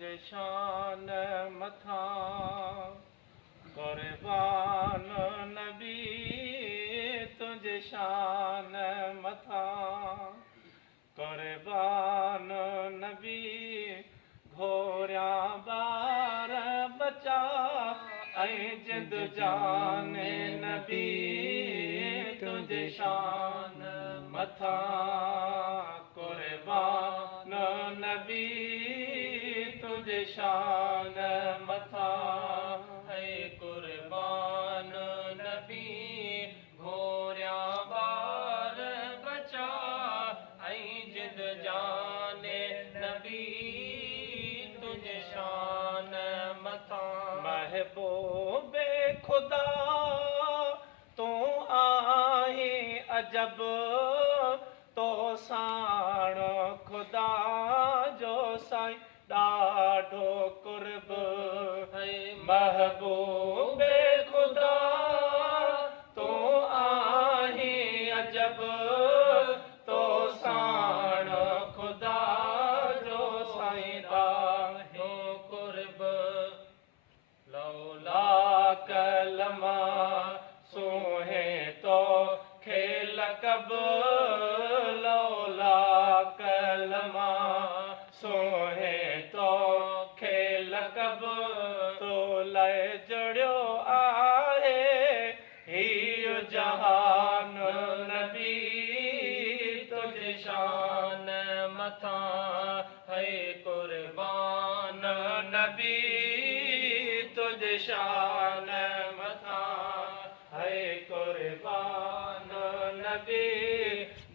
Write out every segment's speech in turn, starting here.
तुझे शान मथा कुर्बान नबी तुझे शान मथा कुर्बान नबी घोरिया बार बचा जिद जाने नबी तुझे शान मथा कुर्बान नबी तुझे शान मथा है कुर्बान नबी घोरिया बार बचा जिद जाने नबी तुझे शान मथा महबूबे खुदा तू आहे अजब तो साण खुदा जो साईं ॾाढो कुर्ब है महबूबे खुदा तू आहे अजब तो साण खुदा जो साईं ॾाढो कुर्ब लौला कलमा सोहे तो खेल कब लौला कलमा सोहे तो खेल कब तो लय जुड़ियो आहे ही जहान नबी तुझे शान मथा है कुर्बान नबी तुझे शान मथा है कुर्बान नबी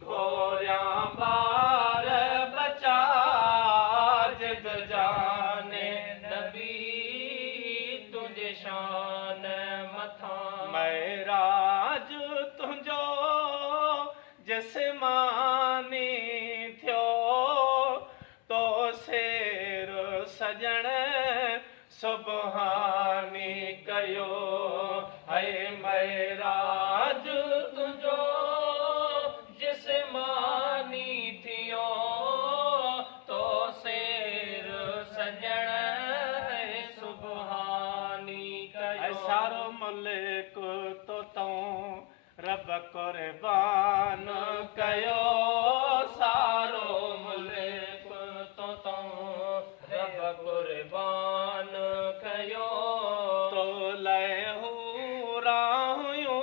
घोरिया बार बचा जिद जाने नबी तुझे शान मथा महराज तुझो जिस्मानी थियो तो शेर सजण सुबहानी कयो है महराज तुझो जिस्मानी थियो तो शेर सजण है सुबहानी कयो सारो मुल्क तो तूं रब कुर्बान कयो सारो मुल्क तो तूं रब कुर्बान कयो तो लय हू राहुयूं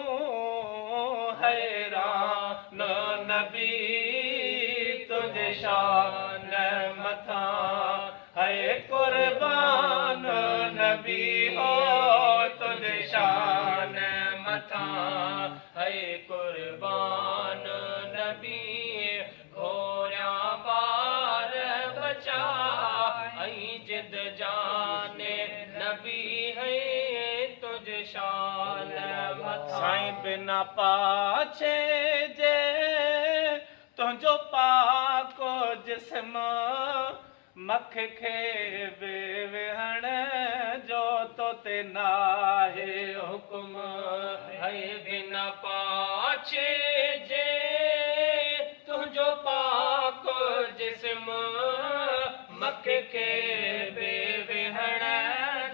हैरान नबी तुझे शान मथा है कुर्बान नबी हो तुझे शान मथा है कुर्बान नबी घोरिया बार बचा जिद जाने नबी है तुझे शान मथा साईं बिना पाछे जे तुझो पाको जिस्म मख खे वेहण जो तो ते नाहे हुकुम है बिना पाछे जे तुझो पाको जिस्म मख के बेवहण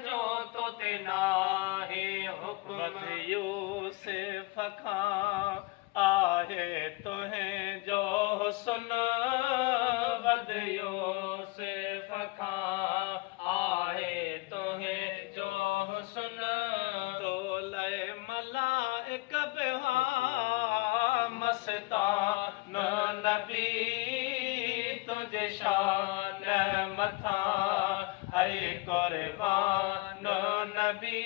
जो तो ते नाहे हुक्म यूसुफ खां आहे तुहें जो सुन वद यूसुफ खां आहे तुहें जो सुन तो लय मलाइक बिहा मस्तान नबी तुझे शान मथा है कुर्बान नबी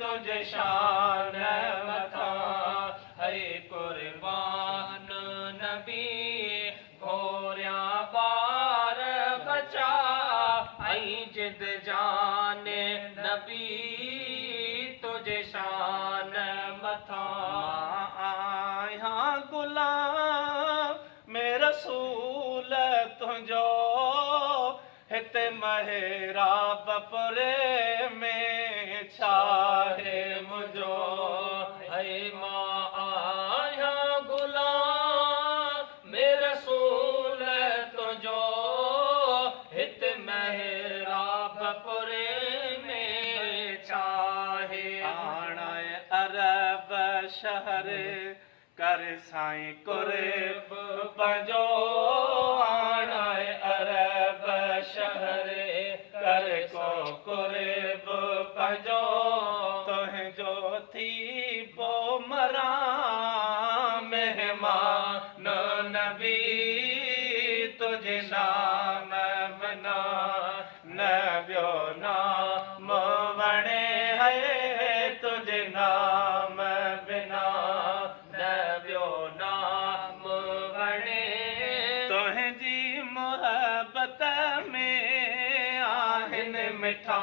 तुझे शान मथा है कुर्बान नबी घोरिया बार बचा जिद जाने नबी तुझे शान मथा आया गुलाम में रसूल तुझो हिते महेरा बपुरे में छाहे मुझो है मां आया गुलाम में रसूल तुझो हिते महेरा बपुरे में छाहे आणाए अरब शहर कर साईं कुर्ब पंजो आणाए अरब शहर कर को कुर्ब पंजो तुंहिंजो थी पोइ मरा मेहमान नबी तुझे नाम बिना न ॿियो नाम वणे है तुझे नाम बिना न ॿियो नाम वणे तुंहिंजी मोहबत में आहिनि मिठा